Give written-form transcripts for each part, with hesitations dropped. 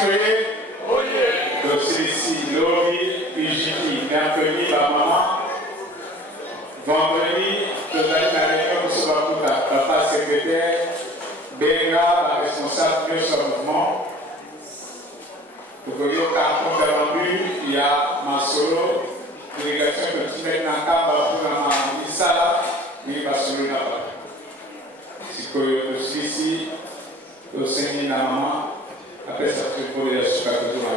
soyez. Donc celui-ci, Lori, Ujiki, mercredi, la maman. Vendredi, nous allons à la réunion de papa secrétaire, Benga, responsable de ce mouvement. Donc il y a un carton rendu, il y a ma solo, délégation que tu mets dans le cadre pour la Missala, mais il va se lever là-bas. Si je suis ici, au Seigneur de la maman, après ça fait pour les super que tout là.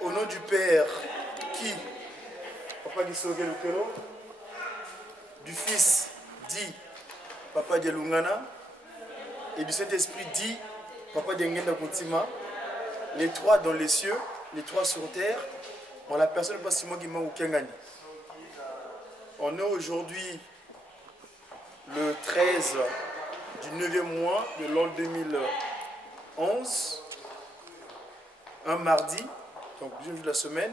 Au nom du Père, qui Papa Gisoge Lukero, du Fils, dit Papa Dialungana, et du Saint-Esprit, dit Papa Diangenda Koutima, les trois dans les cieux, les trois sur terre, en la personne de Passimo Guima ou Kengani. On est aujourd'hui le 13 du 9e mois de l'an 2011, un mardi, donc deuxième jour de la semaine.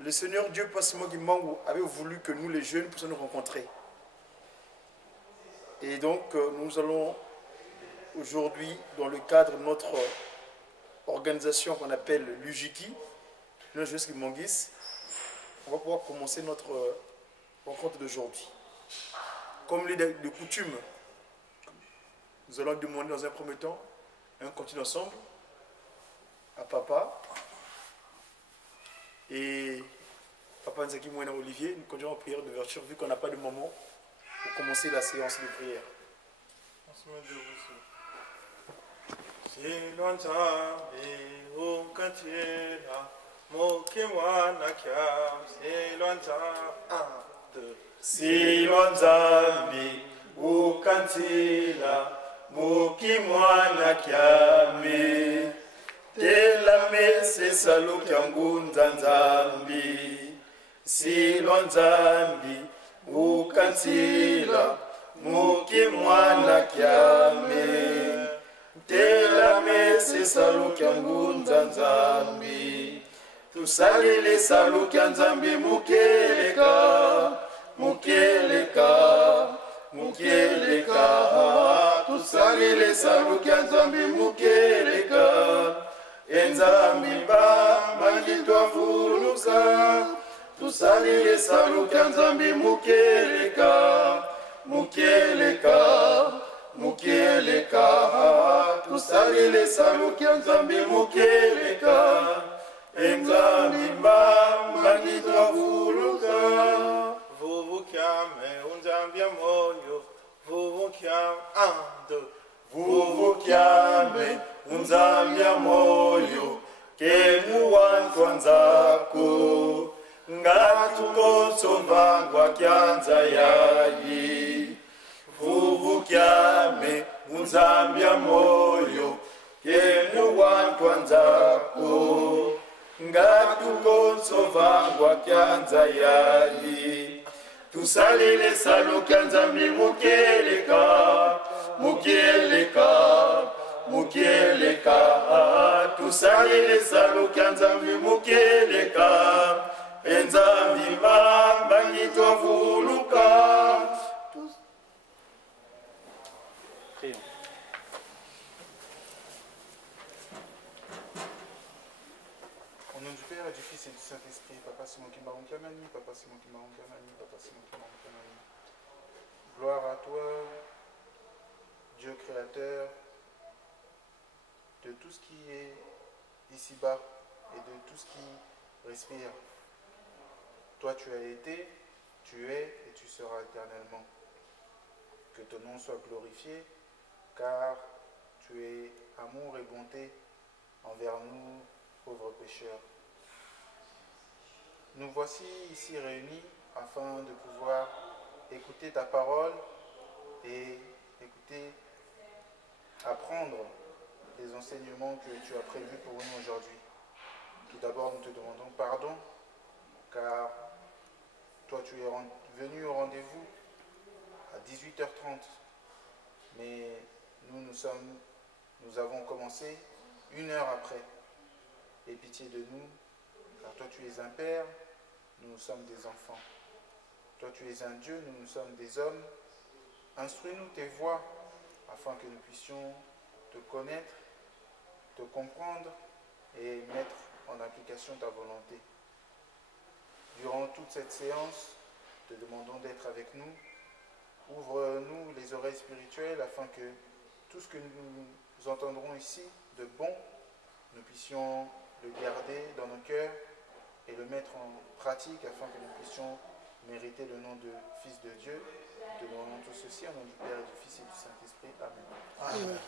Le Seigneur Dieu Passimo Guimangou avait voulu que nous les jeunes puissions nous rencontrer. Et donc nous allons aujourd'hui, dans le cadre de notre organisation qu'on appelle l'UJIKI, le Jeunesse Guimangis, on va pouvoir commencer notre rencontre d'aujourd'hui. Comme il est de coutume, nous allons demander dans un premier temps un continue ensemble à Papa et Papa Nzaki Mouena Olivier. Nous continuons en prière d'ouverture vu qu'on n'a pas de moment pour commencer la séance de prière. Silonzambi ukantila mukimwana kyame telame sesalo kyangunza nzambi silonzambi ukantila mukimwana kyame telame sesalo kyangunza nzambi tusalile salo kya nzambi mukeleka mukeleka mukeleka tusalile salo kya nzambi mukeleka enzambi bangi twafuluka tusalile salo kya nzambi mukeleka mukeleka mukeleka tusalile salo kya nzambi mukeleka wantwanzako ngatukotsovangwa kyanza yayi vuvu kyame munzambya moyo yenu wantwanzako ngatukotsovangwa kyanza yayi tusalile salo kyanzambi mukeleka tusalile salo kyanzambi mukeleka enzambi mamba ngitwavuluka. Au nom du Père et du Fils et du Saint-Esprit, Papa Simon Kimbaron Kamani, Papa Simon Kimbaron Kamani, Papa Simon Kimbaron Kamani. Gloire à toi, Dieu créateur de tout ce qui est ici-bas et de tout ce qui respire. Toi tu as été, tu es et tu seras éternellement. Que ton nom soit glorifié, car tu es amour et bonté envers nous, pauvres pécheurs. Nous voici ici réunis afin de pouvoir écouter ta parole et apprendre les enseignements que tu as prévus pour nous aujourd'hui. Tout d'abord, nous te demandons pardon, car toi tu es venu au rendez-vous à 18h30, mais nous avons commencé 1 heure après. Aie pitié de nous, car toi tu es un père, nous sommes des enfants. Toi tu es un Dieu, nous sommes des hommes. Instruis-nous tes voies, afin que nous puissions te connaître, te comprendre et mettre en application ta volonté. Durant toute cette séance, te demandons d'être avec nous. Ouvre-nous les oreilles spirituelles afin que tout ce que nous entendrons ici de bon, nous puissions le garder dans nos cœurs et le mettre en pratique afin que nous puissions mériter le nom de Fils de Dieu. Nous te demandons tout ceci au nom du Père et du Fils et du Saint-Esprit. Amen. Amen.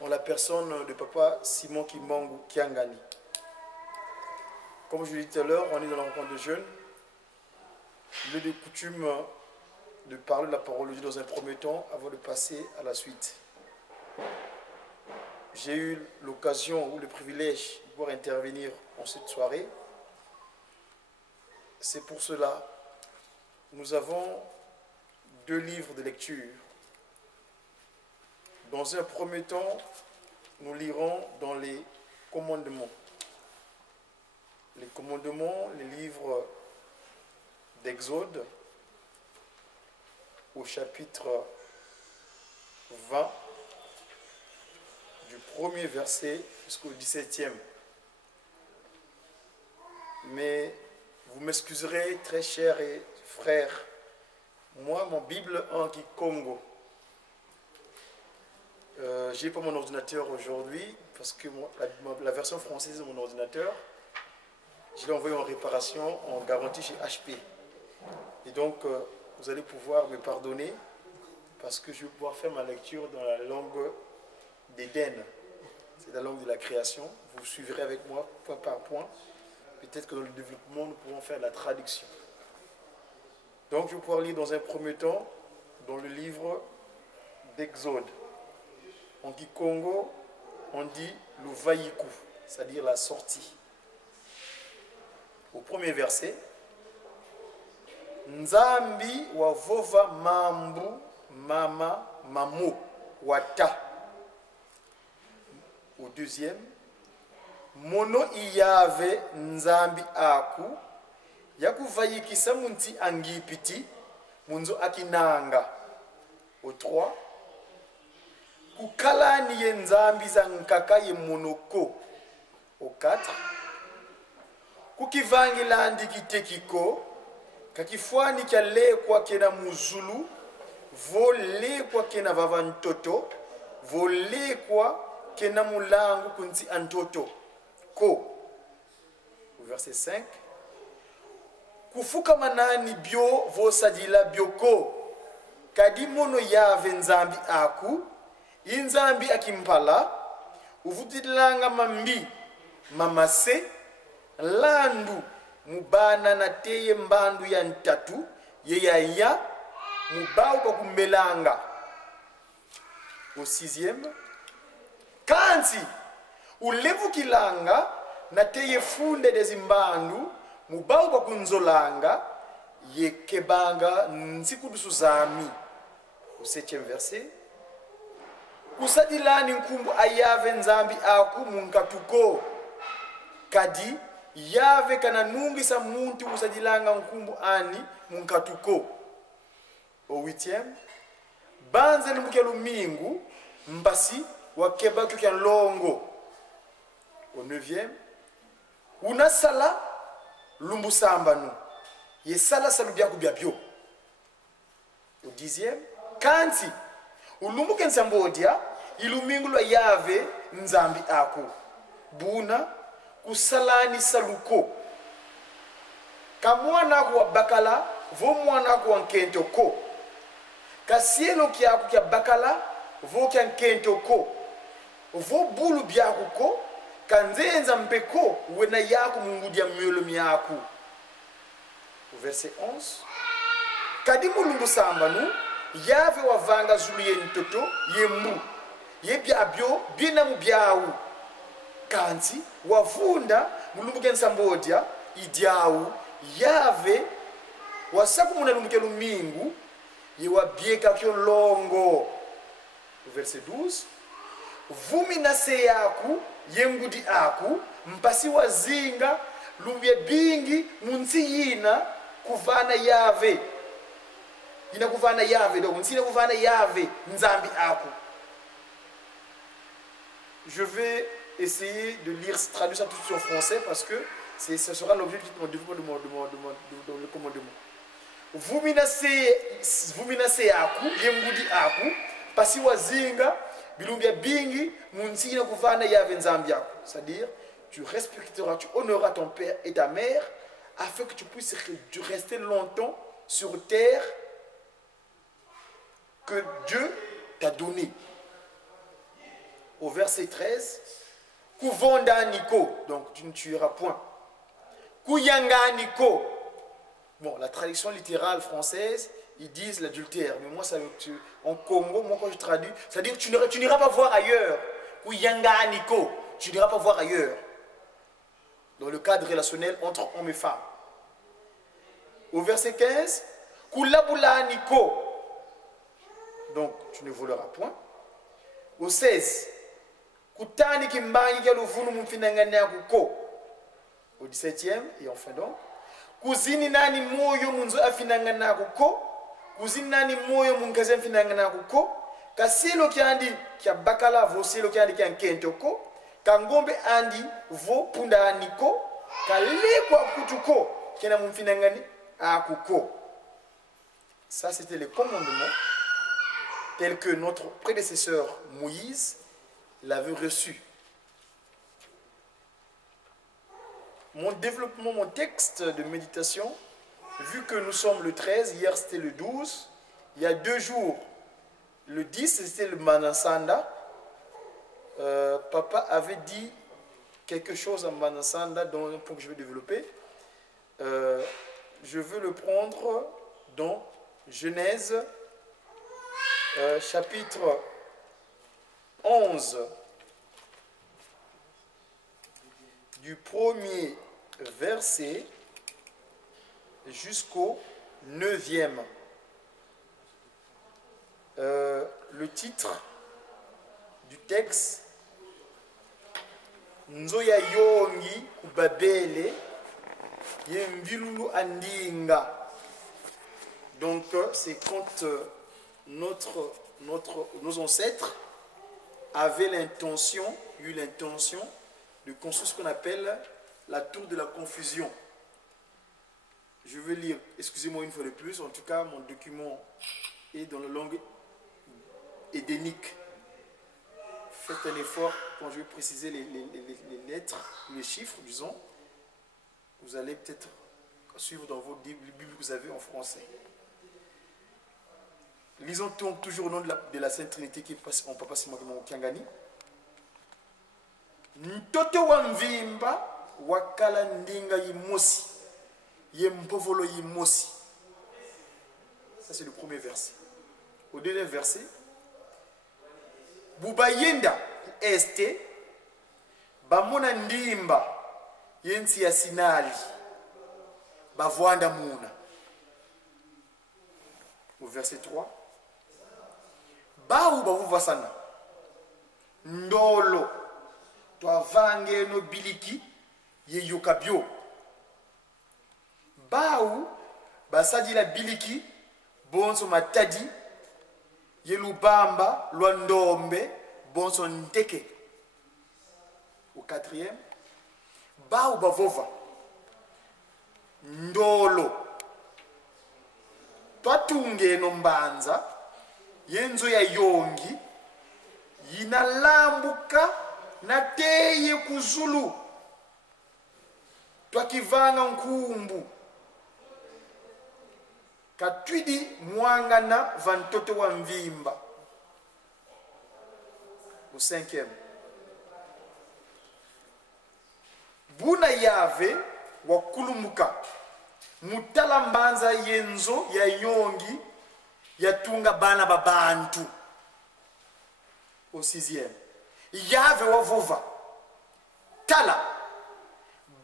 En la personne de Papa Simon Kimbangu Kiangani. Comme je l'ai dit tout à l'heure, on est dans la rencontre de jeunes. Il est de coutume de parler de la parole de Dieu dans un premier temps avant de passer à la suite. J'ai eu l'occasion ou le privilège de pouvoir intervenir en cette soirée. C'est pour cela nous avons 2 livres de lecture. Dans un premier temps, nous lirons dans les commandements. Les commandements, les livres d'Exode, au chapitre 20, du 1er verset jusqu'au 17e. Mais vous m'excuserez, très chers frères, moi, mon Bible en Kikongo, j'ai pas mon ordinateur aujourd'hui parce que la version française de mon ordinateur, je l'ai envoyé en réparation en garantie chez HP. Et donc, vous allez pouvoir me pardonner parce que je vais pouvoir faire ma lecture dans la langue d'Éden. C'est la langue de la création. Vous suivrez avec moi point par point. Peut-être que dans le développement, nous pourrons faire la traduction. Donc, je vais pouvoir lire dans un premier temps dans le livre d'Exode. En Kikongo, on dit le vaïkou, c'est-à-dire la sortie. Au premier verset, Nzambi wa vova mambu mama mamo wata. Au deuxième, mono iyave nzambi aku yakuvayikisa munti angipiti munzo akinanga. Au 3, kukalani ye nzambi za nkaka ye monoko. Au 4, kukivangilandi kitekiko kakifwani kya lekwa kena muzulu volekwa kena vavantoto volekwa kena mulangu kunti antoto ko. Verset 5, kufuka manani bio vosadila bioko kadi mono yave nzambi aku inzambi akimpala uvudilanga mambi mamase landu mubana na teye mbandu ya ntatu yeyaya mubau kwa kumbelanga. Au sixième, kanti ulevu kilanga na teye funde dezimbandu mubau kwa kunzolanga yekebanga nsikudusu zami. Au septième verset, kusadilani nkumbu ayave nzambi aku munkatuko kadi yave kana nungisa muntu kusadilanga nkumbu ani munkatuko. Au huitième, banze lumbuke lumingu mbasi wakeba kukia longo. Au neuvième, unasala lumbu sambanu yesala salubia kubiabio. Au dixième, kanti ulumbuke nsambodia ilumingu lwa yave nzambi ako buna kusalani saluko kamwana ako wa bakala vo mwana ako wa nkento ko kasielo kiako kia bakala vo kia nkento ko vo bulu biako ko kanzenza mpeko wena yako mungudia myolo miyako. Au verset 11, kadimu lumbu sambanu yave wavanga zulu ye ntoto yembu yebyabyo bina mubyawu kanti wavunda mulumbuke nsambodia idiawu yave wasaku muna lumbuke lumingu yewabieka kyo longo. Verset 12, vumi na se yaku yengudi aku mpasi wazinga lumbye bingi munsi yina kuvana yave ina kuvana yave donc nsina kuvana yave nzambi aku. Je vais essayer de lire, traduire ça tout de suite en français parce que ce sera l'objet de mon développement de le commandement. Vumina se aku yengudi aku pasi wazinga bilumbia bingi munsina kuvana yave nzambi aku. C'est-à-dire tu respecteras, tu honoreras ton père et ta mère afin que tu puisses rester longtemps sur terre que Dieu t'a donné. Au verset 13, Kuvonda Niko, donc tu ne tueras point. Kuyanga Niko. Bon, la traduction littérale française, ils disent l'adultère. Mais moi, ça, en Congo, moi quand je traduis, c'est-à-dire tu n'iras pas voir ailleurs. Kuyanga Niko, tu n'iras pas voir ailleurs. Dans le cadre relationnel entre hommes et femmes. Au verset 15, Kulabula Niko. Donc, tu ne voleras point. Au 16, Kutani kimbangi keluvunu mfinanganya kuko. Au 17e, et enfin donc, Kuzini nani moyo munzo afinangana kuko. Kuzini nani moyo munkaze mfinangana kuko. Kasilo kiandi kia bakala vo silo kiandi kia nkentoko. Kangombe andi vo punda aniko. Kalekwa kutuko kena mfinangani akuko. Ça, c'était le commandement tel que notre prédécesseur Moïse l'avait reçu. Mon développement, mon texte de méditation, vu que nous sommes le 13, hier c'était le 12, il y a 2 jours, le 10 c'était le Manasanda. Papa avait dit quelque chose en Manasanda dans un point que je vais développer. Je veux le prendre dans Genèse chapitre 11 du premier verset jusqu'au 9e. Le titre du texte, Nzoya Yongi Kubabele Yembilulu Andinga. Donc c'est quand nos ancêtres avaient eu l'intention de construire ce qu'on appelle la tour de la confusion. Je vais lire, excusez-moi une fois de plus, en tout cas mon document est dans la langue édénique. Faites un effort quand je vais préciser les lettres, les chiffres, disons. Vous allez peut-être suivre dans vos Bibles que vous avez en français. Lisons donc toujours au nom de la Sainte Trinité qui passe en Papa Simon Kiangani. Ntoto wa mvimba wakala ndinga yimosi yempovolo yimosi. Ça c'est le premier verset. Au deuxième verset, Bubayenda este bamona ndimba yensi ya Sinali bavwanda muna. Au verset 3, Baou bavuva sana ndolo twavange no biliki ye yokabyo. Baou basadi la biliki bonso matadi ye lubamba lwandombe bonso nteke. Au quatrième, Baou bavova ndolo twatunge no mbanza yenzo ya yongi yinalambuka na teye kuzulu twakivanga nkumbu katwidi mwangana vantoto wa mvimba. Au cinquième, buna yave wakulumuka mutala mbanza yenzo ya yongi yatunga bana babantu. Au sixième, yave wavova tala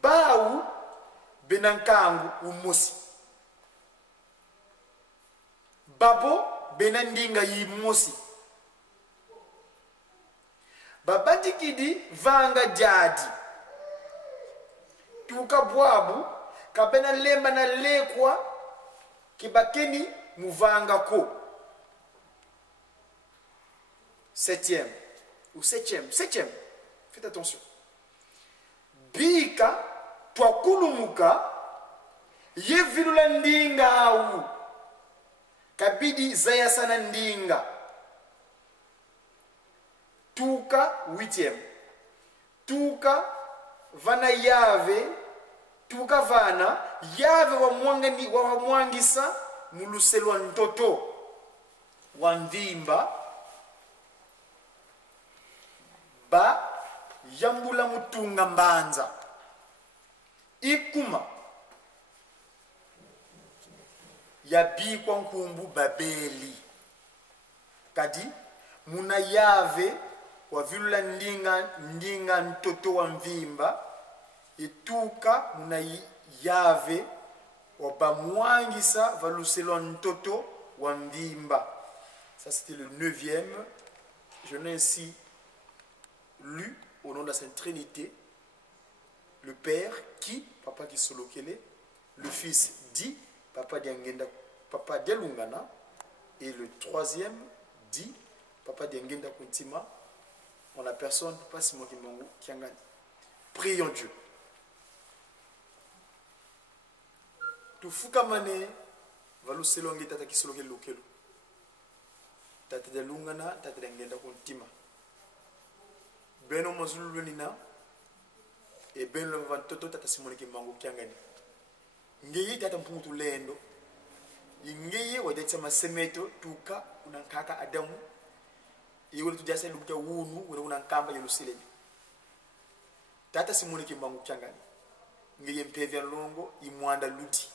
Baou benankangu umosi babo benandinga yimosi babandikidi vanga jadi tuka bwabu kabena lemba na lekwa kibakeni muvanga ko. Septième, faites attention. Bika twakulumuka yevilula ndinga au kabidi zaya sana ndinga. Tuka huitième, tuka vana yave tuka vana yave wa mwangisa muluselwa ntoto wa mvimba ba yambula mutunga mbanza. Ikuma yabikwa nkumbu Babeli kadi muna yave wavilula ndinga ntoto wa mvimba ituka muna yave wabamwangisa valuselwa ntoto wa mvimba. Ça c'était le 9e. Je n'ai ainsi lu au nom de la Sainte Trinité, le Père qui, Papa qui solokele, le Fils dit, Papa Diangenda, Papa Dialungana, et le 3e dit, Papa Diangenda Kuntima, en la personne, Papa Simon Kiangani. Prions Dieu. Tufukamane valuselongi tata kisolokele lokelo. Tata Dialungana, Tata Diangenda Kuntima. Beno mazulu nina e beno vantoto tata Simon Kiangani. Ngeye tata mpungutu lendo ingeye wadetsa masemeto tuka unankaka Adamu iwe tujasa lubuta wunu wala unankamba yeluselemi. Tata Simon Kiangani ngeye mpevya longo imwanda ludi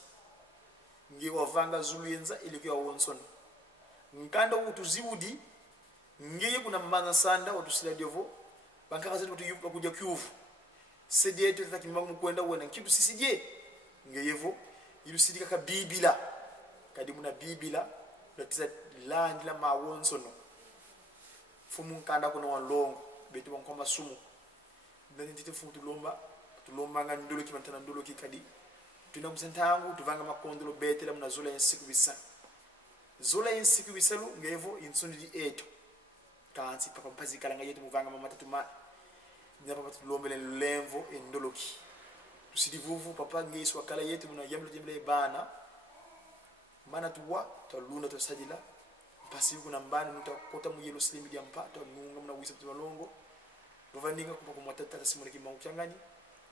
ngeye wavanga zulu yenza ilikuwa wonson nkanda utuziudi ngeye kuna mbanga sanda watusila devo bankaka zetu tuyupa kuja kyuvu sede yetu tata Kimbangu kwenda wena kitu sisije ngeyevo ilusidika ka bibila kadi muna bibila latiza land la mawonsono fumu kanda kuna walongo betu bankoma sumu ndani tete fumu tulomba nga ndolo kimantana ndolo kikadi tuna msentangu tuvanga makondolo betela muna zola yensiku bisa zola yensiku bisalu ngeyevo insundi di eto kansi papa mpazi kala nga yetu muvanga mama tatu ma nyapa patu lombele lemvo endoloki tusidi vuvu papa ngeiswa kala yetu muna yemle bana mana tuwa to luna to sadila pasi kuna mbani muta kota mu yelo slimi dia mpato nunga muna wisa tu longo bovandinga kupa ku matata Simon Kiangani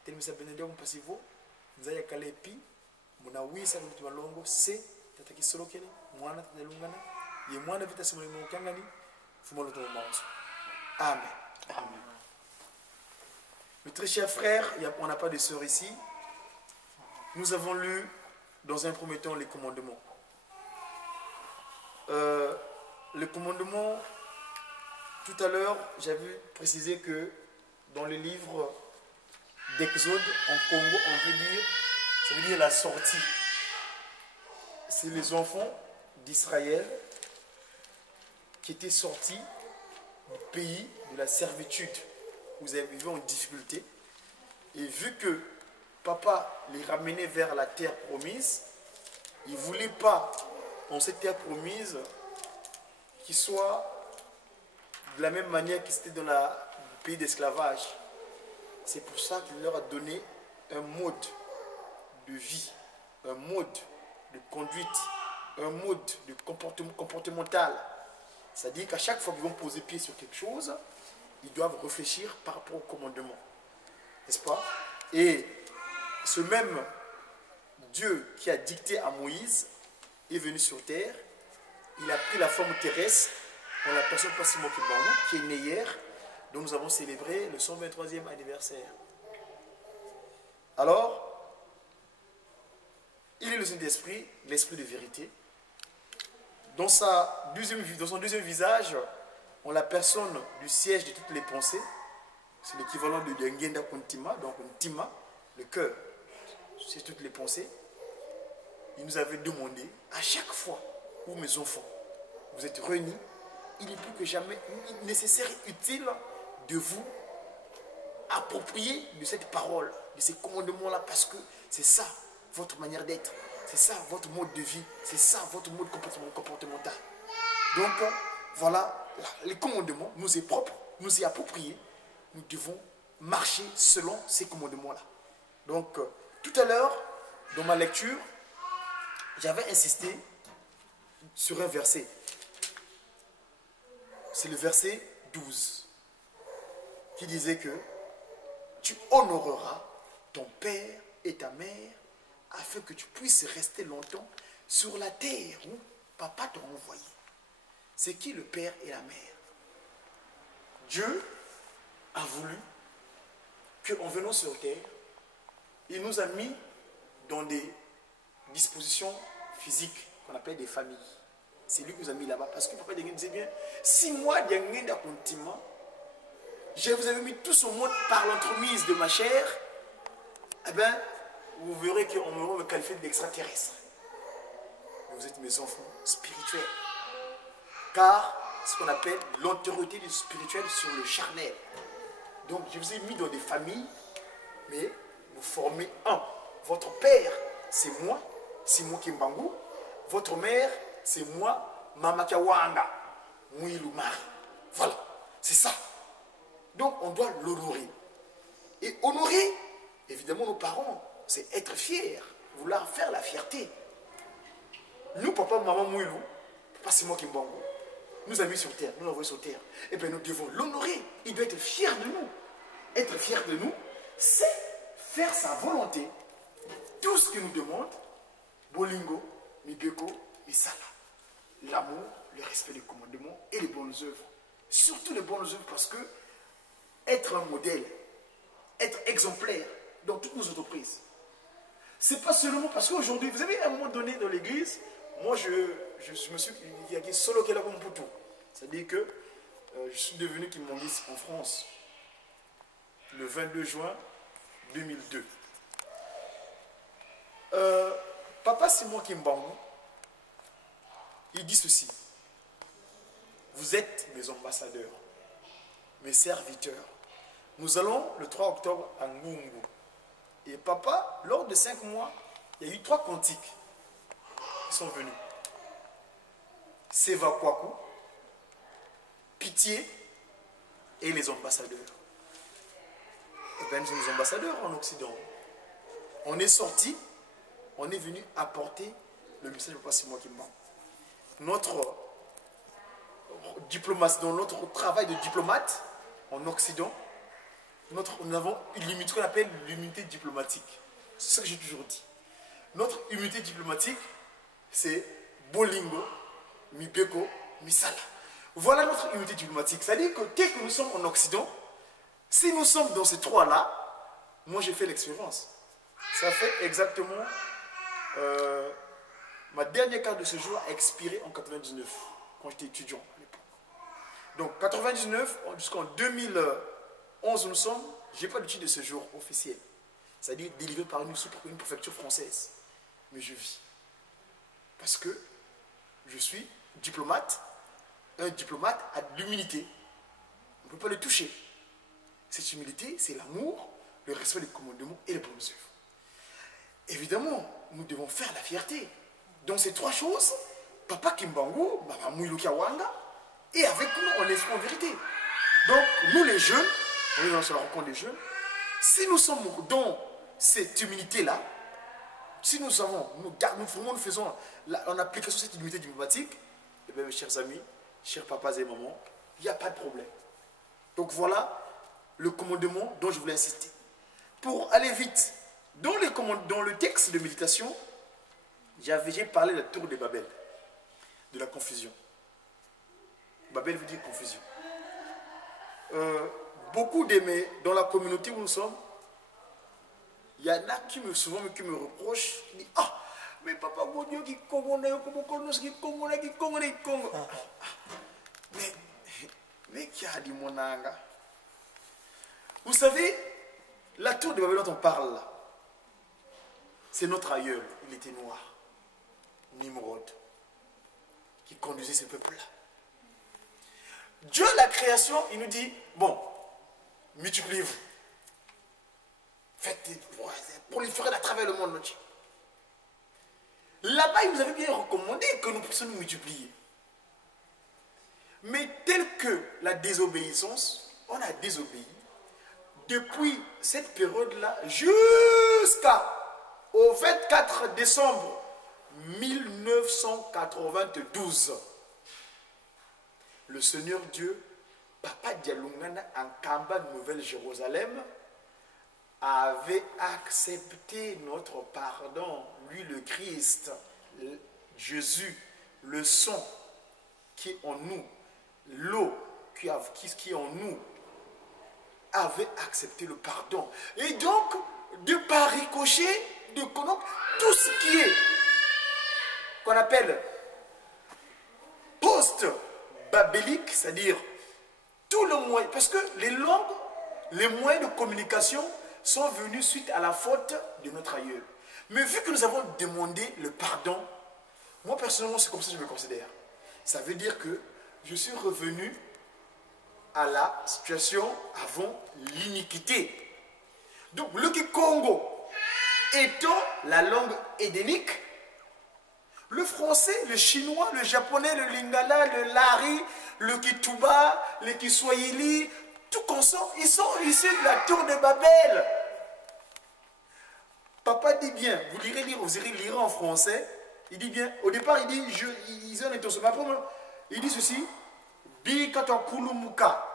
telimisa benende mu pasivo nzaya kalepi muna wisa tu longo se tata kisolokele mwana tata lungana Il y a moins d'invitation de mon kangani. Amen. Amen. Mes très chers frères, on n'a pas de sœurs ici. Nous avons lu dans un premier temps les commandements. Les commandements, tout à l'heure, j'avais précisé que dans les livres d'Exode, en Congo, ça veut dire la sortie. C'est les enfants d'Israël qui étaient sortis du pays de la servitude. Vous avez vivé en difficulté. Et vu que papa les ramenait vers la terre promise, il ne voulait pas, en cette terre promise, qu'ils soient de la même manière qu'ils étaient dans le pays d'esclavage. C'est pour ça qu'il leur a donné un mode de vie, un mode de conduite, un mode de comportemental. C'est-à-dire qu'à chaque fois qu'ils vont poser pied sur quelque chose, ils doivent réfléchir par rapport au commandement. N'est-ce pas? Et ce même Dieu qui a dicté à Moïse est venu sur terre. Il a pris la forme terrestre en la personne Passimo Kimbangu, qui est né hier, dont nous avons célébré le 123e anniversaire. Alors, il est le Saint-Esprit, l'Esprit de vérité. Dans son deuxième visage, on la personne du siège de toutes les pensées. C'est l'équivalent de Ngenda Kuntima, donc Ntima, le cœur, c'est toutes les pensées. Il nous avait demandé, à chaque fois où mes enfants, vous êtes réunis, il est plus que jamais nécessaire et utile de vous approprier de cette parole, de ces commandements-là, parce que c'est ça votre manière d'être, c'est ça votre mode de vie, c'est ça votre mode comportemental. Donc, voilà, les commandements nous est propres, nous est appropriés, nous devons marcher selon ces commandements-là. Donc, tout à l'heure, dans ma lecture, j'avais insisté sur un verset. C'est le verset 12 qui disait que tu honoreras ton père et ta mère afin que tu puisses rester longtemps sur la terre où papa t'a envoyé. C'est qui le père et la mère? Dieu a voulu qu'en venant sur terre, il nous a mis dans des dispositions physiques qu'on appelle des familles. C'est lui qui nous a mis là-bas. Parce que papa disait bien, si moi, je vous avais mis tous au monde par l'entremise de ma chair, eh bien, vous verrez qu'on me qualifie d'extraterrestre. Vous êtes mes enfants spirituels. Car ce qu'on appelle l'antériorité du spirituel sur le charnel. Donc, je vous ai mis dans des familles, mais vous formez un. Votre père, c'est moi Kimbangu. Votre mère, c'est moi, Mama Kawanga, Mouilou Mari. Voilà, c'est ça. Donc, on doit l'honorer. Et honorer, évidemment, nos parents, c'est être fier, vouloir faire la fierté. Nous, papa, maman, Mouilou, papa, c'est moi Kimbangu, nous a mis sur terre, nous l'avons envoyé sur terre. Et bien, nous devons l'honorer. Il doit être fier de nous. Être fier de nous, c'est faire sa volonté. Tout ce qu'il nous demande, Bolingo, Mibeko, Isala. L'amour, le respect des commandements et les bonnes œuvres. Surtout les bonnes œuvres parce que être un modèle, être exemplaire dans toutes nos entreprises. C'est pas seulement parce qu'aujourd'hui, vous avez à un moment donné dans l'église, moi je me suis solo qui comme pour tout. C'est-à-dire que je suis devenu Kimbangis en France le 22 juin 2002. Papa Simon Kimbangu, il dit ceci: vous êtes mes ambassadeurs, mes serviteurs. Nous allons le 3 octobre à Ngungu. Et papa, lors de 5 mois, il y a eu 3 cantiques qui sont venus. Seva Kwaku, Pitié et les ambassadeurs. Et bien, nous sommes les ambassadeurs en Occident. On est sortis, on est venu apporter le message de Papa Simon Kimbangu. Notre diplomatie, dans notre travail de diplomate en Occident, nous avons une limite qu'on appelle l'unité diplomatique. C'est ce que j'ai toujours dit. Notre unité diplomatique, c'est Bolingo, Mibeko, Misala. Voilà notre unité diplomatique. C'est-à-dire que dès que nous sommes en Occident, si nous sommes dans ces trois-là, moi j'ai fait l'expérience. Ça fait exactement... ma dernière carte de séjour a expiré en 99, quand j'étais étudiant à l'époque. Donc 99 jusqu'en 2011 nous sommes, j'ai pas de titre de séjour officiel. C'est-à-dire délivré par une préfecture française. Mais je vis. Parce que je suis diplomate. Un diplomate a de l'humilité. On ne peut pas le toucher. Cette humilité, c'est l'amour, le respect des commandements et les bonnes œuvres. Évidemment, nous devons faire la fierté. Donc ces trois choses, Papa Kimbangu, Maman Mouiloukia Wanga, et avec nous, on est en vérité. Donc, nous les jeunes, on est dans la rencontre des jeunes, si nous sommes dans cette humilité-là, si nous savons, nous faisons en application de cette humilité diplomatique, eh bien, mes chers amis, chers papas et mamans, il n'y a pas de problème. Donc voilà le commandement dont je voulais insister. Pour aller vite, dans le texte de méditation, j'ai parlé de la tour de Babel, de la confusion. Babel veut dire confusion. Beaucoup d'aimer dans la communauté où nous sommes, il y en a qui souvent me reprochent, qui disent ah, mais papa, mon Dieu, qui mais qui a dit mon anga? Vous savez, la tour de Babel dont on parle là, c'est notre aïeul, il était noir, Nimrod, qui conduisait ce peuple-là. Dieu, la création, il nous dit, bon, multipliez-vous. Faites, proliférer à travers le monde entier. Là-bas, il nous avait bien recommandé que nous puissions nous multiplier. Mais tel que la désobéissance, on a désobéi. Depuis cette période-là, jusqu'au 24 décembre 1992, le Seigneur Dieu, Papa Dialungana, en Kamba, Nouvelle-Jérusalem, avait accepté notre pardon. Lui, le Christ, Jésus, le sang qui est en nous, l'eau qui est en nous, avait accepté le pardon. Et donc, de par ricochet, tout ce qui est, qu'on appelle post-babélique, c'est-à-dire tout le moyen, parce que les langues, les moyens de communication sont venus suite à la faute de notre aïeul. Mais vu que nous avons demandé le pardon, moi personnellement c'est comme ça que je me considère. Ça veut dire que je suis revenu à la situation avant l'iniquité. Donc le Kikongo étant la langue édénique, le français, le chinois, le japonais, le lingala, le lari, le kituba, le kiswahili, tout consort, ils sont issus de la tour de Babel. Papa dit bien, vous irez lire en français, il dit bien, au départ il dit, ils ont l'intention, il dit ceci, Bika toi kulumuka,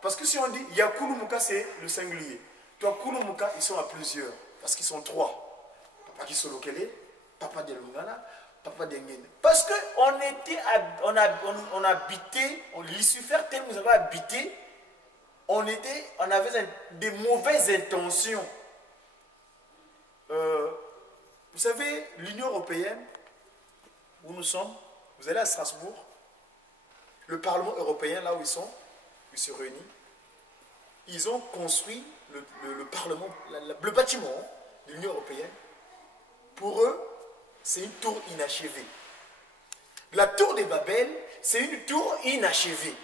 parce que si on dit Yakulumuka c'est le singulier, toi kulumuka ils sont à plusieurs, parce qu'ils sont trois, Papa Kisolokele, Papa Delungana, Papa Dengene. Parce qu'on habitait, Lucifer tel nous avait habité, on avait des mauvaises intentions. Vous savez, l'Union européenne, où nous sommes, vous allez à Strasbourg, le Parlement européen, là où ils se réunissent, ils ont construit le Parlement, le bâtiment de l'Union européenne. Pour eux, c'est une tour inachevée. La tour de Babel, c'est une tour inachevée.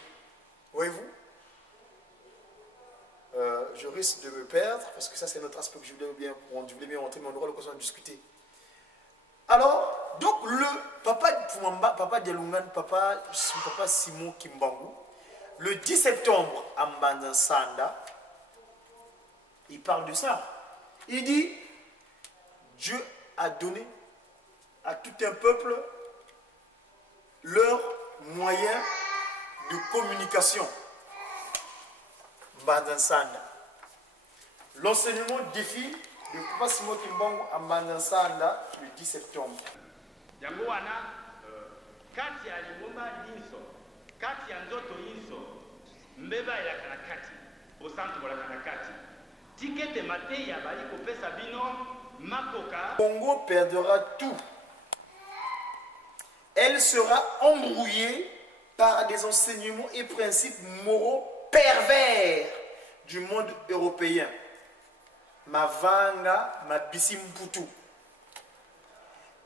Voyez-vous? Je risque de me perdre, parce que ça c'est notre aspect que je voulais bien montrer, mais on aura l'occasion de discuter. Alors, donc le papa Dialungan, papa Simon Kimbangu, le 10 septembre à Mbanzansanda, il parle de ça. Il dit, Dieu a donné à tout un peuple leurs moyens de communication. Mbanzansanda. L'enseignement défi de Papa Simon Kimbangu à Mbanzansanda le 10 septembre. Yango wana kati ya lingomba nyinso, kati ya nzoto nyinso, mbeba elaka na kati, bosantu bolaka na kati. Tikete mateya bali kopesa bino makoka. Congo perdra tout. Elle sera embrouillée par des enseignements et principes moraux pervers du monde européen. Mavanga, Mabisimputu.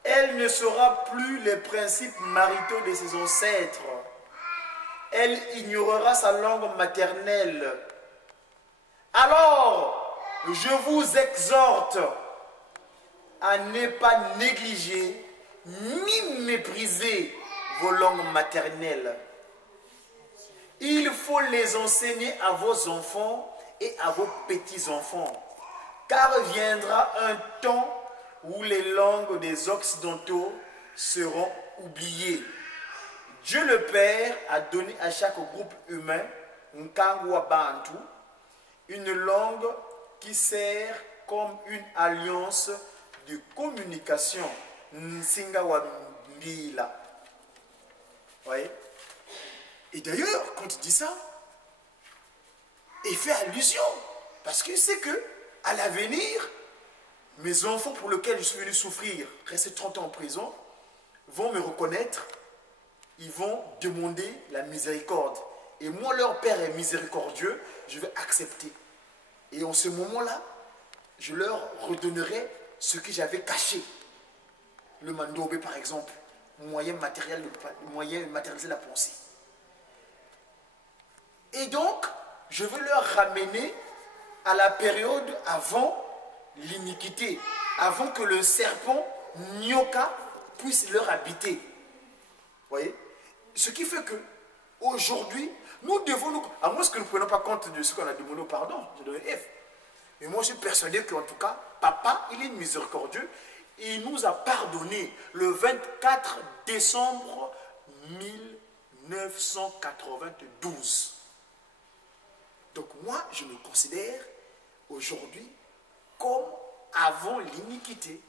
Elle ne saura plus les principes maritaux de ses ancêtres. Elle ignorera sa langue maternelle. Alors, je vous exhorte à ne pas négliger ni mépriser vos langues maternelles. Il faut les enseigner à vos enfants et à vos petits-enfants, car viendra un temps où les langues des Occidentaux seront oubliées. Dieu le Père a donné à chaque groupe humain, Nkangwa Bantu, une langue qui sert comme une alliance de communication. Nsingawa Mbila. Voyez? Et d'ailleurs, quand il dit ça, il fait allusion. Parce qu'il sait que, à l'avenir, mes enfants pour lesquels je suis venu souffrir, rester 30 ans en prison, vont me reconnaître, ils vont demander la miséricorde. Et moi, leur Père est miséricordieux, je vais accepter. Et en ce moment-là, je leur redonnerai ce que j'avais caché. Le mandobé, par exemple, moyen matérialiser la pensée. Et donc, je veux leur ramener à la période avant l'iniquité, avant que le serpent Nyoka puisse leur habiter. Vous voyez? Ce qui fait que aujourd'hui, nous devons nous... À moins que nous ne prenions pas compte de ce qu'on a demandé au pardon, je donne F. Mais moi, je suis persuadé qu'en tout cas, Papa, il est miséricordieux. Il nous a pardonné le 24 décembre 1992. Donc moi, je me considère aujourd'hui comme avant l'iniquité.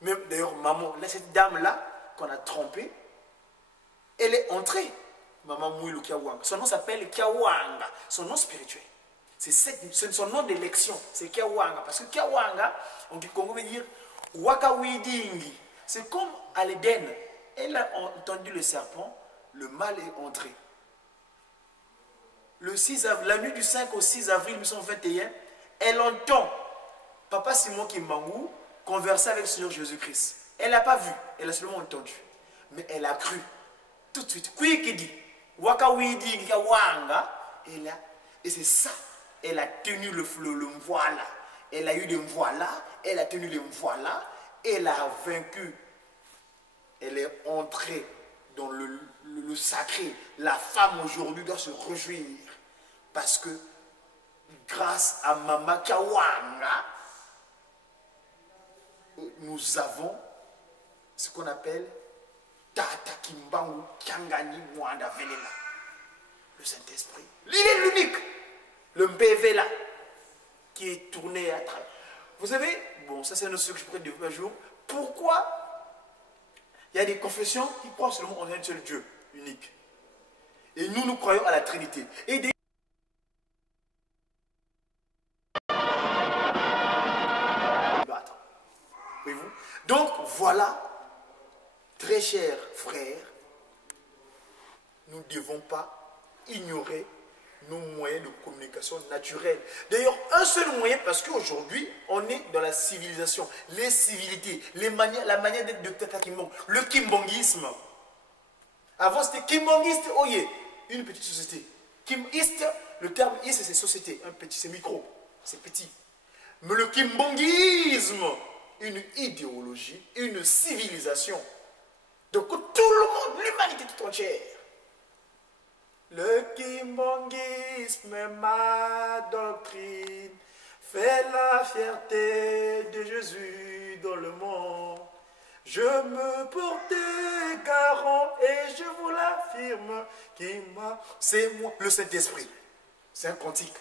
Même d'ailleurs, maman, là, cette dame-là qu'on a trompée, elle est entrée. Maman Mouilou Kiawanga. Son nom s'appelle Kiawanga. Son nom spirituel. C'est son nom d'élection. C'est Kiawanga. Parce que Kiawanga, en Congo veut dire Wakawidingi. C'est comme à l'Éden. Elle a entendu le serpent, le mal est entré. Le 6 avril, la nuit du 5 au 6 avril 1921, elle entend Papa Simon Kimbangu converser avec le Seigneur Jésus-Christ. Elle n'a pas vu, elle a seulement entendu. Mais elle a cru. Tout de suite. Qui Wakawidi Wanga. Et c'est ça. Elle a tenu le voilà. Elle a eu le voilà. Elle a tenu le voilà. Elle a vaincu. Elle est entrée dans le sacré. La femme aujourd'hui doit se réjouir. Parce que grâce à Mama Kawanga, nous avons ce qu'on appelle Tata Kimbangu Kiangani Mwanda Velela. Le Saint-Esprit. Il est l'unique. Le MPV là, qui est tourné à travers. Vous savez, bon, ça c'est un autre que je pourrais développer un jour. Pourquoi il y a des confessions qui croient seulement en un seul Dieu unique. Et nous, nous croyons à la Trinité. Et des... Voyez-vous? Donc, voilà, très chers frères, nous ne devons pas ignorer nos moyens de communication naturels. D'ailleurs, un seul moyen, parce qu'aujourd'hui, on est dans la civilisation, les civilités, la manière d'être de Tata Kimbang, le kimbongisme. Avant, c'était kimbongiste, oye, une petite société. Kimiste, le terme ist, c'est société, un petit, c'est micro, c'est petit. Mais le kimbongisme, une idéologie, une civilisation. Donc tout le monde, l'humanité tout entière. Le kimbongisme est ma doctrine, fait la fierté de Jésus dans le monde. Je me portais garant et je vous l'affirme, c'est moi, le Saint-Esprit. C'est un cantique.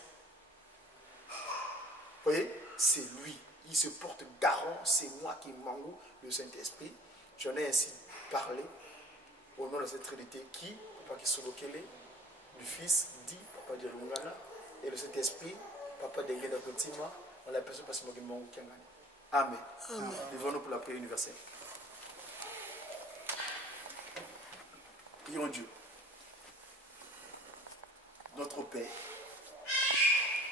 Vous voyez, c'est lui. Il se porte garant, c'est moi qui m'engoue, le Saint-Esprit. J'en ai ainsi parlé. au nom de cette Trinité qui, Papa Kisolokele, du Fils, dit Papa Dialungana, et de cet Esprit, Papa Dengena Kotima, en la personne de Passimogimon Kiangani. Amen. Devons-nous pour la prière universelle. Prions Dieu. Notre Père,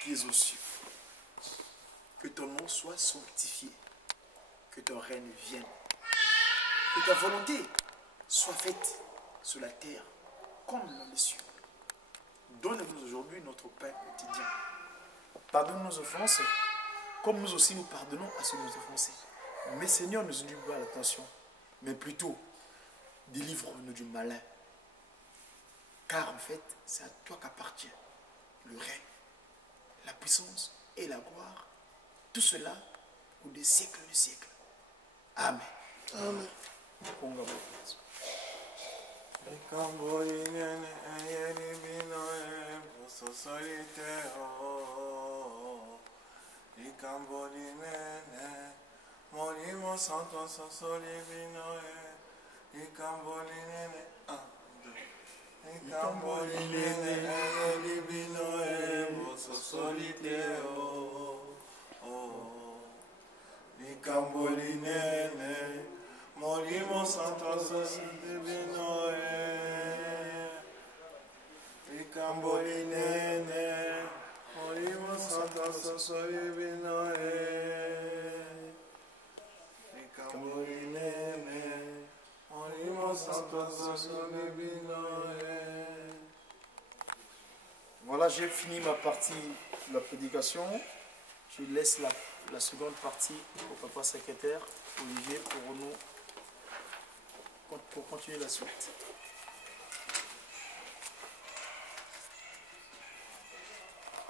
qui es aux cieux, que ton nom soit sanctifié, que ton règne vienne, que ta volonté soit faite sur la terre comme dans les cieux. Donne-nous aujourd'hui notre pain quotidien. Pardonne nos offenses, comme nous aussi nous pardonnons à ceux qui nous ont offensés. Mais Seigneur, ne nous induis pas à la tentation, mais plutôt délivre-nous du malin. Car en fait, c'est à toi qu'appartient le règne, la puissance et la gloire. Tout cela au des siècles des siècles. Amen. Amen. Morimo santo divino Ricambolinene Morimo santo divino Ricambolinene Morimo santo divino. Voilà, j'ai fini ma partie de la prédication. Je laisse la seconde partie au papa secrétaire, Olivier, pour continuer la suite.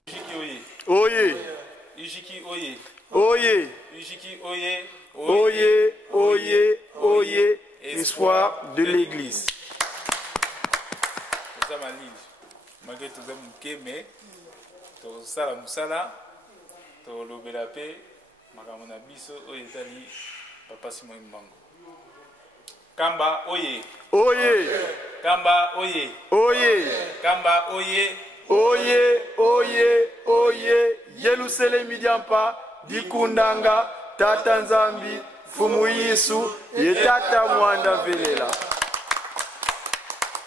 Ujiki oye. Oye. Ujiki oye. Oye. Ujiki oye. Oye, oye, oye. Espoir de l'Église. Toza malili. Malgré toza muke mais tozosala musala tolobela pe makambo na biso oyo etali papa Simon Mbango. Kamba oye. Oye. Kamba oye. Oye. Kamba oye. Oye, oye, oye. Yelusele midiampa dikundanga tata nzambi fumu Yesu yetata mwanda velela.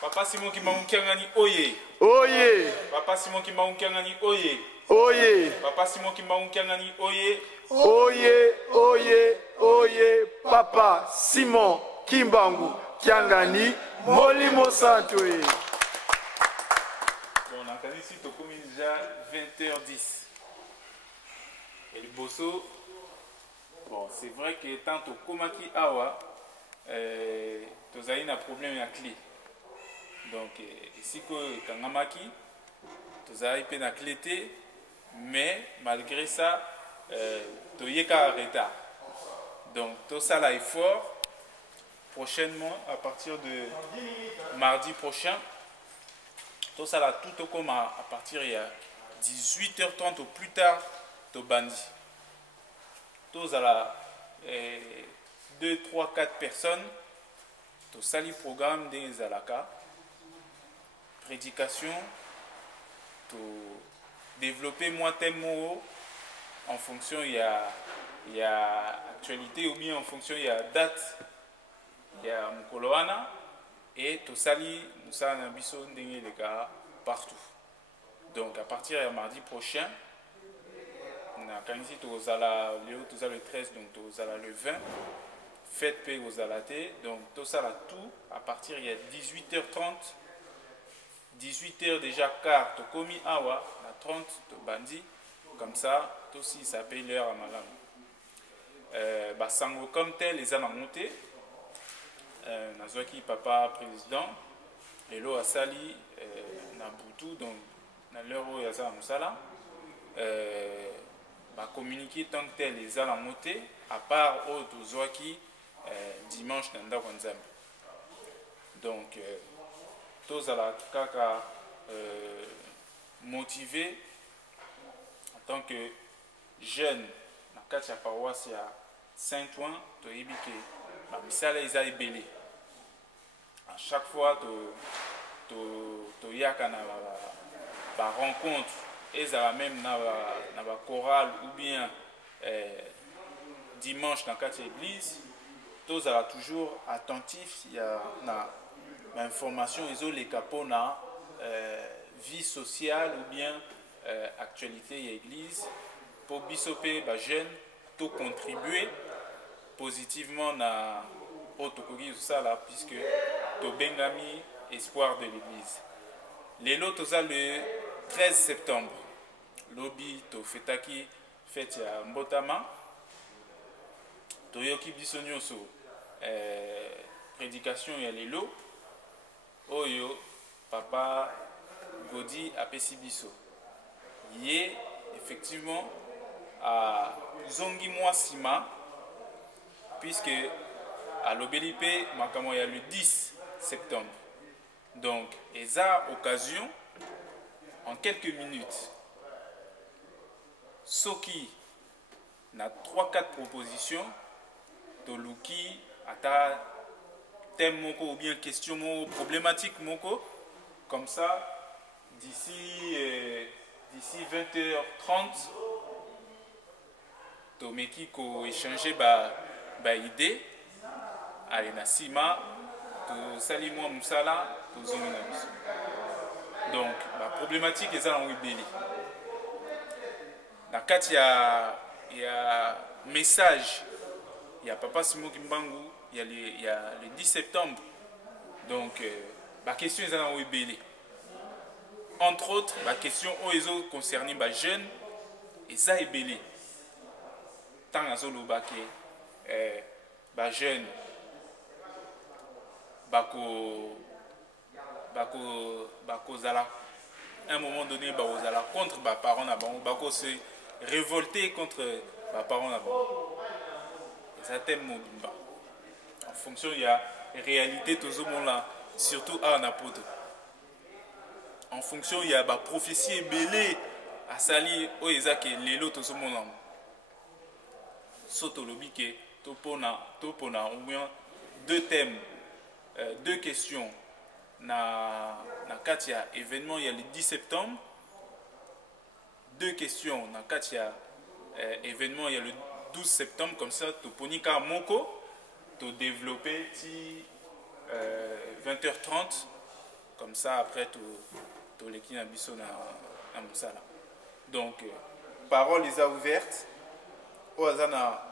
Papa Simon Kimbangu oye. Oye. Papa Simon Kimbangu oye. Oye. Papa Simon Kimbangu oye. Oye, oye, oye. Papa Simon Kimbangu Kiangani Molimo Santo. Bon, on a ici déjà 20h10. Et le bosso, bon, c'est vrai que tant au Komaki Awa, tu as un problème à clé. Donc, ici, quand Kangamaki, tu as une clé, mais malgré ça, tu as un retard. Donc, tout ça là est fort. Prochainement, à partir de mardi prochain, tout ça là, tout au comme à partir il y a 18h30 au plus tard, tu bandi. Tout ça là, 2, 3, 4 personnes, tu sali programme des alaka, prédication, tu développer moi tes mots en fonction il y a actualité ou bien en fonction il y a date. Il y a Mukoloana et Tosali, Moussa Nabiso, Ndenge les gars partout. Donc à partir de mardi prochain, on a Kanisi Tozala, Léo Tozala le 13, donc Tozala le 20, fête P Tozalate, donc Tozala tout à partir il y a 18h30, 18h déjà car Tokomi Awa, la 30 de Bandi, comme ça, aussi ça paye l'heure à Malam. Basango comme tel, les âmes monté. Nazwaki papa président et l'eau a sali na Boutou donc na l'heure où il y a ça musala va communiquer tant que tel les ala monté à part au Tozwaki dimanche nanda Wanzambi. Donc tous à la kaka motivé en tant que jeune na katia paroisse à Saint-Ouen to ibike misala eza ebele à chaque fois to yaka na ba rencontre et ça même na ba chorale ou bien dimanche dans quatre églises, tous sont toujours attentifs. Il y a l'information ils ont les capots na vie sociale ou bien actualité de l'église pour bisoper ba jeunes tout contribuer positivement na autokogi ça là puisque to bengami espoir de l'église. Les lots le 13 septembre lobby to fetaki fête ya mbotama to yoki biso nyonso prédication ya lelo oyo papa Godi apesi biso yé effectivement à zongi mwasima puisque à l'Obélipe il y a le 10 septembre. Donc, et ça, occasion, en quelques minutes, Soki n'a 3-4 propositions, Toluki, Ata, thème moko ou bien question moko, problématique moko, comme ça, d'ici 20h30, Tomeki ko échanger ba idée. Allez, na sima, to salimwa musala, to zomina biso. Donc, la problématique est ça en Wibeli. Dans le il y a message, il y a Papa Simon Kimbangu, il y a le 10 septembre. Donc, la question est ça en Wibeli. Entre autres, la question concernant les jeunes, et ça est belé. Tant à Zolo Baké, les jeunes, à un moment donné contre les parents bako se révolter contre les parents ça thème en fonction il y a réalité tout ce monde là surtout à Napoto en fonction il y a ba prophétie belé à sali o ezake lelo tout ce monde là soto lobike topona au moins deux thèmes. Deux questions. Na Katia événement, il y a le 10 septembre. Deux questions. Na Katia événement, il y a le 12 septembre. Comme ça, tu ponika moko, tu développer 20h30. Comme ça, après, tu l'équipe na biso na musala. Donc, parole les a ouvertes. Oazana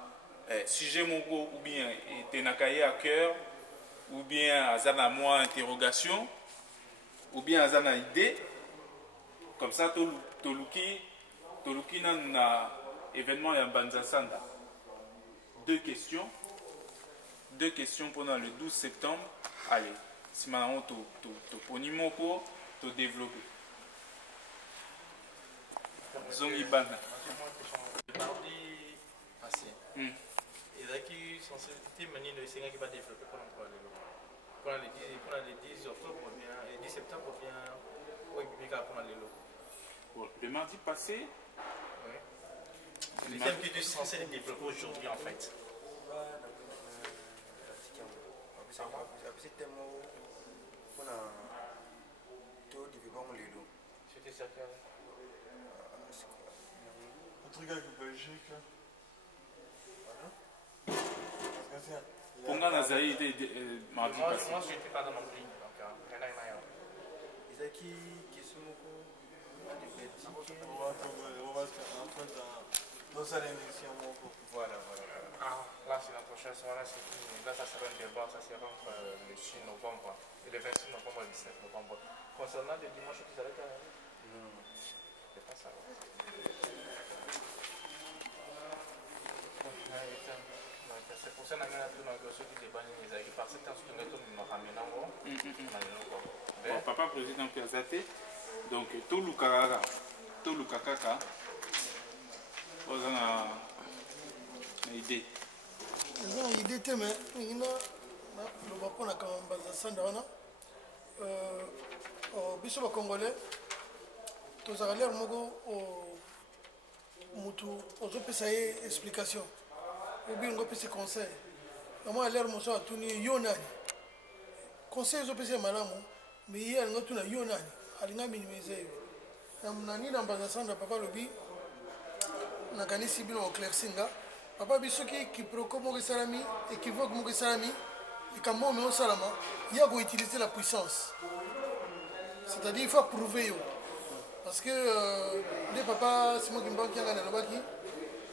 sujet moko ou bien tenakaye à cœur. Ou bien azana moi interrogation, ou bien azana idée, comme ça toluki na événement ya Banza Sanda. Deux questions pendant le 12 septembre. Allez, si maintenant to ponimoko, to développer. Zongi bana. Mardi passé. Et là qui sont ces manières de Sénégal qui va développer pendant le 10 octobre ou bien le 10 septembre ou bien au Biblica pendant les lots. Bon, le mardi passé. Oui. Les thèmes qui sont censés être développés aujourd'hui en fait. C'était ça. Un truc avec Belgique. Ponga Nazaï mardi passé. Moi, je n'étais pas dans mon pays. Donc, rien à rien. Isaki, Kisumoko, Voilà. Ah, là, c'est la prochaine soirée. Là, ça sera un débat. Ça sera entre le 6 novembre et le 26 novembre et le 17 novembre. Concernant le dimanche, tu savais que. Non. C'est pas ça. C'est pour ça que nous avons ceux qui débattent parce que nous bon, papa président Piazate, donc tout Lukakaka, vous avez une idée. Une idée, mais il y a un Banza Sanda. Biso Congolais, tous à l'air mogo mutu ozopesa ye explication ou bien ngopesa conseil. Moi l'air moso atuni yo nani conseil ezopesa malamu mais ye alinga tuna yo nani alinga minimize yo nani na mbanza sanda papa lobi nakanisi bino oclaircinga papa bisoki kiproko moko esalami équivoque moko esalami likambo oyo osalama ya koutiliser la puissance c'est-à-dire il faut prouver yo parce que nde papa Simon Kimbangu yanga nalobaki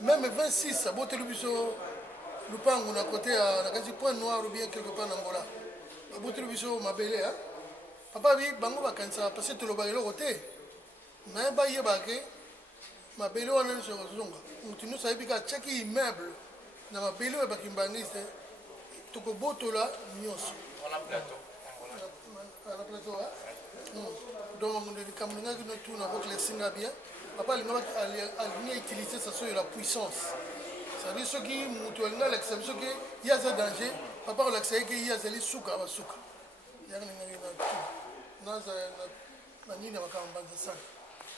même 26 aboteli biso lupangu na côté na kati point noir ou bien quelque part na Angola aboteli biso mabele papa bi bango bakanisa parce que tolobaki eloko te mais bayebake mabele wana nyonso ekozonga motu nyonso ayebi ka atiaki immeuble na mabele oyo bakimbangisi tokobotola nyonso na plateau donc likambo lingaki no tuna boclesinga bien papa alingi utiliser sa soyo la puissance c'est-à-dire soki motu alingi alakisa biso ke ye aza danger papa kolakisa ye ke ye azali suka basuka yaka ningaki naza na nini ya makambo mbanza sana.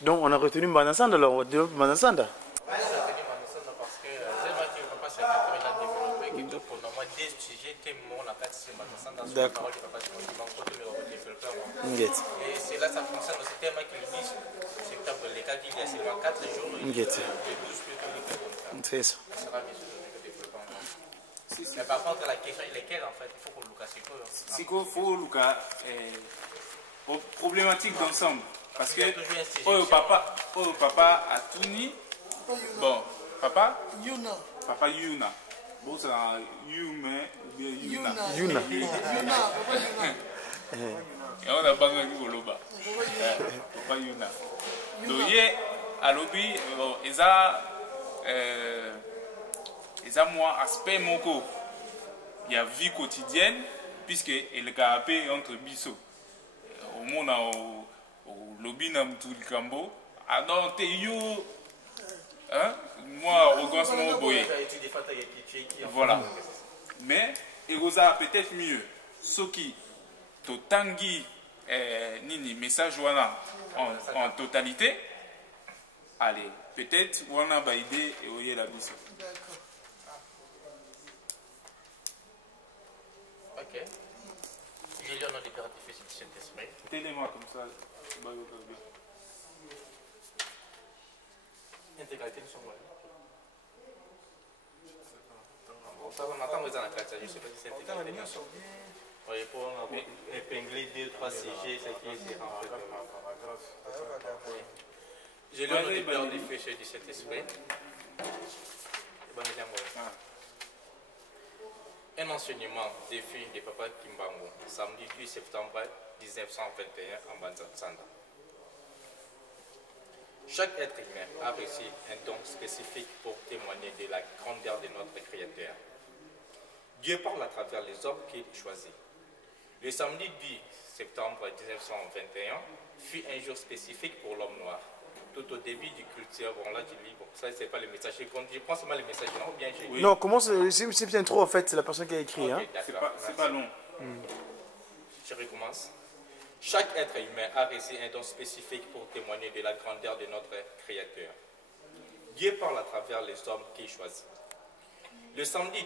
Donc on a retenu Mbanasanda alors, on développe Mbanasanda. Parce que c'est vrai que papa s'est développé, qui pour normalement des sujets tellement la carte c'est Mbanasanda sur la parole du papa qui m'a côté mais on développe. Et c'est là ça concerne aussi tellement qu'il dit c'est que les cas qu'il y a c'est 4 jours et 12 plutôt. C'est ça. Ça sera bien sûr le développement. Mais par contre la question est laquelle en fait, il faut qu'on loue c'est quoi. C'est qu'il faut Lucas problématique d'ensemble. Parce que papa a tout ni. Bon, papa Yuna. Bon, c'est un Yuna ou bien Yuna. Et on a pas besoin de Goloba. Papa Yuna. Donc, hier, à l'objet, ils ont moi aspect mon corps. Il y a vie quotidienne, puisque il est capé entre bisous. Au monde, au lobby na mutuli kambo alors te yo hein moi arrogance mon boye voilà mais egoza peut-être mieux ce qui totangi nini message wana en totalité allez peut-être wana ba idée et oye la biso OK j'ai lu un nom déclaratif du Saint-Esprit tenez-moi comme ça. Intégralité de son moyen. Ça, on attend les anacrates, je ne sais pas si c'est intégralité de son moyen. Oui, pour épingler 2-3 CG, c'est qui est en fait. J'ai lu un auditeur des fichiers du Saint-Esprit. Un enseignement des filles de Papa Kimbangu, samedi 8 septembre 1921 en Mbanza-Sanda. Chaque être humain a reçu un don spécifique pour témoigner de la grandeur de notre Créateur. Dieu parle à travers les hommes qu'il choisit. Le samedi 10 septembre 1921 fut un jour spécifique pour l'homme noir. Tout au début du culture, bon là tu lis, bon ça c'est pas le message, je pense que c'est pas le message, non bien j'ai oui. Non, comment c'est bien trop en fait, c'est la personne qui a écrit. Okay, hein. C'est pas long. Je recommence. Chaque être humain a reçu un don spécifique pour témoigner de la grandeur de notre Créateur. Dieu parle à travers les hommes qu'il choisit. Le samedi